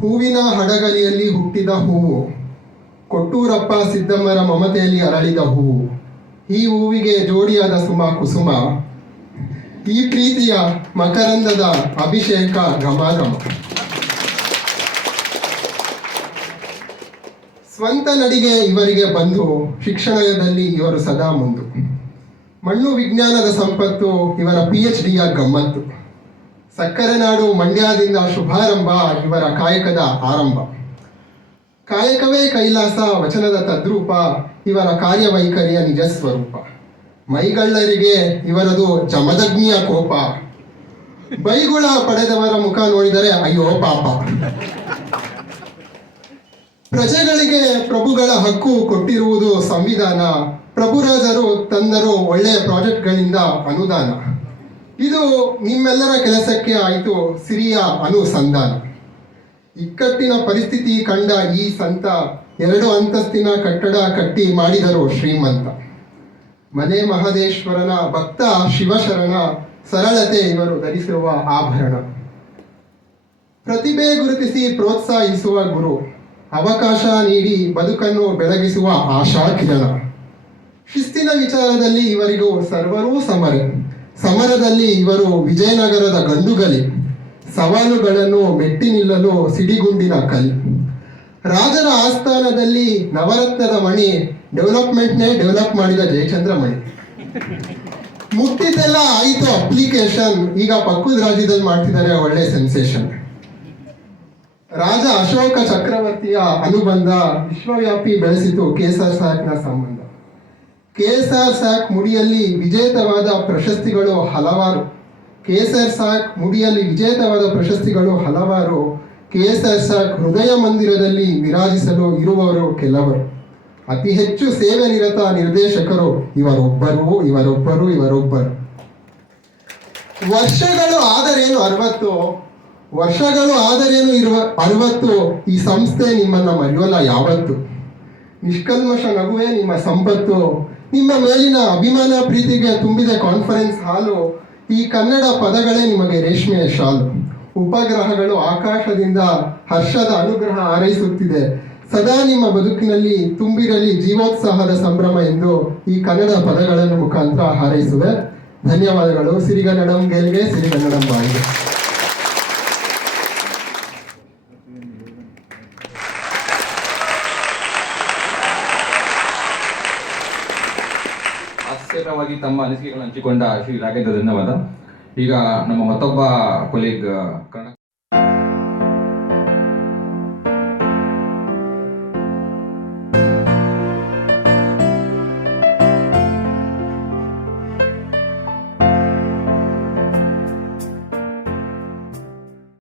ಹೂವಿನ ಹಡಗಲಿಯಲ್ಲಿ ಹುಟ್ಟಿದ ಹೂವು, ಕೊಟ್ಟೂರಪ್ಪ ಸಿದ್ದಮ್ಮರ ಮಮತೆಯಲ್ಲಿ ಅರಳಿದ ಹೂವು. ಈ ಹೂವಿಗೆ ಜೋಡಿಯಾದ ಸುಮ ಕುಸುಮ. ಈ ಪ್ರೀತಿಯ ಮಕರಂದದ ಅಭಿಷೇಕ ಘಮಾಘಮ ಸ್ವಂತ ನಡಿಗೆ ಇವರಿಗೆ ಬಂದು ಶಿಕ್ಷಣದಲ್ಲಿ ಇವರು ಸದಾ ಮುಂದು. ಮಣ್ಣು ವಿಜ್ಞಾನದ ಸಂಪತ್ತು ಇವರ ಪಿ ಎಚ್ ಡಿಯ ಗಮ್ಮತ್ತು. ಸಕ್ಕರೆ ನಾಡು ಮಂಡ್ಯದಿಂದ ಶುಭಾರಂಭ, ಇವರ ಕಾಯಕದ ಆರಂಭ. ಕಾಯಕವೇ ಕೈಲಾಸ ವಚನದ ತದ್ರೂಪ, ಇವರ ಕಾರ್ಯವೈಖರಿಯ ನಿಜ ಸ್ವರೂಪ. ಮೈಗಳ್ಳರಿಗೆ ಇವರದು ಜಮದಗ್ನಿಯ ಕೋಪ. ಬೈಗುಳ ಪಡೆದವರ ಮುಖ ನೋಡಿದರೆ, ಅಯ್ಯೋ ಪಾಪ. ಪ್ರಜೆಗಳಿಗೆ ಪ್ರಭುಗಳ ಹಕ್ಕು ಕೊಟ್ಟಿರುವುದು ಸಂವಿಧಾನ. ಪ್ರಭುರಾಜರು ತಂದರು ಒಳ್ಳೆಯ ಪ್ರಾಜೆಕ್ಟ್ಗಳಿಂದ ಅನುದಾನ. ಇದು ನಿಮ್ಮೆಲ್ಲರ ಕೆಲಸಕ್ಕೆ ಆಯಿತು ಸಿರಿಯ ಅನುಸಂಧಾನ ಇಕ್ಕಟ್ಟಿನ ಪರಿಸ್ಥಿತಿ ಕಂಡ ಈ ಸಂತ ಎರಡು ಅಂತಸ್ತಿನ ಕಟ್ಟಡ ಕಟ್ಟಿ ಮಾಡಿದರು ಶ್ರೀಮಂತ. ಮನೆ ಮಹದೇಶ್ವರನ ಭಕ್ತ ಶಿವಶರಣ ಸರಳತೆ ಇವರು ಧರಿಸಿರುವ ಆಭರಣ. ಪ್ರತಿಭೆ ಗುರುತಿಸಿ ಪ್ರೋತ್ಸಾಹಿಸುವ ಗುರು, ಅವಕಾಶ ನೀಡಿ ಬದುಕನ್ನು ಬೆಳಗಿಸುವ ಆಶಾ ಕಿರಣ. ಶಿಸ್ತಿನ ವಿಚಾರದಲ್ಲಿ ಇವರಿಗೂ ಸರ್ವರೂ ಸಮರೆ. ಸಮರದಲ್ಲಿ ಇವರು ವಿಜಯನಗರದ ಗಂಡುಗಲಿ, ಸವಾಲುಗಳನ್ನು ಮೆಟ್ಟಿ ನಿಲ್ಲಲು ಸಿಡಿಗುಂಡಿನ ಕಲಿ. ರಾಜರ ಆಸ್ಥಾನದಲ್ಲಿ ನವರತ್ನದ ಮಣಿ ಡೆವಲಪ್ಮೆಂಟ್ನೇ ಡೆವಲಪ್ ಮಾಡಿದ ಜಯಚಂದ್ರ ಮಣಿ. ಮುಟ್ಟಿದ್ದೆಲ್ಲ ಆಯಿತು ಅಪ್ಲಿಕೇಶನ್, ಈಗ ಪಕ್ಕದ ರಾಜ್ಯದಲ್ಲಿ ಮಾಡ್ತಿದ್ದಾರೆ ಒಳ್ಳೆ ಸೆನ್ಸೇಷನ್. ರಾಜ ಅಶೋಕ ಚಕ್ರವರ್ತಿಯ ಅನುಬಂಧ ವಿಶ್ವವ್ಯಾಪಿ ಬೆಳೆಸಿತು ಕೇಸರ್ ಸಾಹೇಬ್ನ ಸಂಬಂಧ. ಕೇಸರ್ ಸಾಕ್ ಮುಡಿಯಲ್ಲಿ ವಿಜೇತವಾದ ಪ್ರಶಸ್ತಿಗಳು ಹಲವಾರು. ಕೇಸರ್ ಸಾಕ್ ಮುಡಿಯಲ್ಲಿ ವಿಜೇತವಾದ ಪ್ರಶಸ್ತಿಗಳು ಹಲವಾರು. ಕೇಸರ್ ಸಾಕ್ ಹೃದಯ ಮಂದಿರದಲ್ಲಿ ವಿರಾಜಿಸಲು ಇರುವವರು ಕೆಲವರು. ಅತಿ ಹೆಚ್ಚು ಸೇವೆ ನಿರತ ನಿರ್ದೇಶಕರು ಇವರೊಬ್ಬರು ಇವರೊಬ್ಬರು ಇವರೊಬ್ಬರು. ವರ್ಷಗಳು ಆದರೇನು ಅರವತ್ತು? ವರ್ಷಗಳು ಆದರೇನು ಇರುವ, ಅರವತ್ತು? ಈ ಸಂಸ್ಥೆ ನಿಮ್ಮನ್ನ ಮರೆಯೋಲ್ಲ ಯಾವತ್ತು? ನಿಷ್ಕಲ್ಮಶ ನಗುವೆ ನಿಮ್ಮ ಸಂಪತ್ತು. ನಿಮ್ಮ ಮೇಲಿನ ಅಭಿಮಾನ ಪ್ರೀತಿಗೆ ತುಂಬಿದ ಕಾನ್ಫರೆನ್ಸ್ ಹಾಲು ಈ ಕನ್ನಡ ಪದಗಳೇ ನಿಮಗೆ ರೇಷ್ಮೆಯ ಶಾಲು. ಉಪಗ್ರಹಗಳು ಆಕಾಶದಿಂದ ಹರ್ಷದ ಅನುಗ್ರಹ ಹಾರೈಸುತ್ತಿದೆ. ಸದಾ ನಿಮ್ಮ ಬದುಕಿನಲ್ಲಿ ತುಂಬಿರಲಿ ಜೀವೋತ್ಸಾಹದ ಸಂಭ್ರಮ ಎಂದು ಈ ಕನ್ನಡ ಪದಗಳನ್ನು ಮುಖಾಂತರ ಹಾರೈಸುವೆ. ಧನ್ಯವಾದಗಳು. ಸಿರಿಗನ್ನಡಂ ಗೆಲ್ಗೆ, ಸಿರಿಗನ್ನಡಂ ಬಾಳ್ಗೆ. ಆಶ್ಚರ್ಯವಾಗಿ ತಮ್ಮ ಅನಿಸಿಕೆಗಳನ್ನು ಹಂಚಿಕೊಂಡ ಶ್ರೀ ರಾಘೇಂದ್ರ ಧನ್ಯವಾದ. ಈಗ ನಮ್ಮ ಮತ್ತೊಬ್ಬ ಕೊಲೀಗ್ ಕನ್ನಡ